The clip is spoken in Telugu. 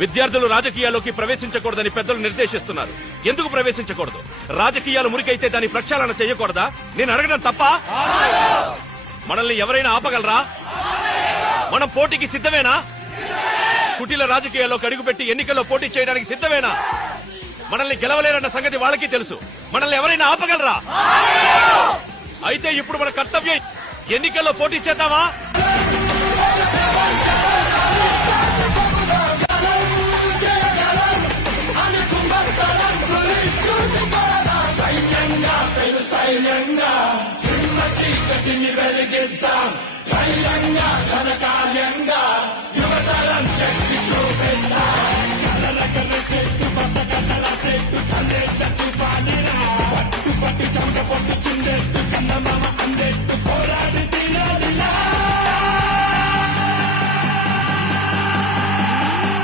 విద్యార్థులు రాజకీయాల్లోకి ప్రవేశించకూడదని పెద్దలు నిర్దేశిస్తున్నారు. ఎందుకు ప్రవేశించకూడదు? రాజకీయాలు మురికైతే దాని ప్రక్షాళన చేయకూడదా? నేను అడగడం తప్ప? మనల్ని ఎవరైనా ఆపగలరా? మనం పోటీకి సిద్ధమేనా? కుటీల రాజకీయాల్లోకి అడుగుపెట్టి ఎన్నికల్లో పోటీ చేయడానికి సిద్ధమేనా? మనల్ని గెలవలేరన్న సంగతి వాళ్ళకి తెలుసు. మనల్ని ఎవరైనా ఆపగలరా? అయితే ఇప్పుడు మన కర్తవ్యం ఎన్నికల్లో పోటీ చేద్దామా?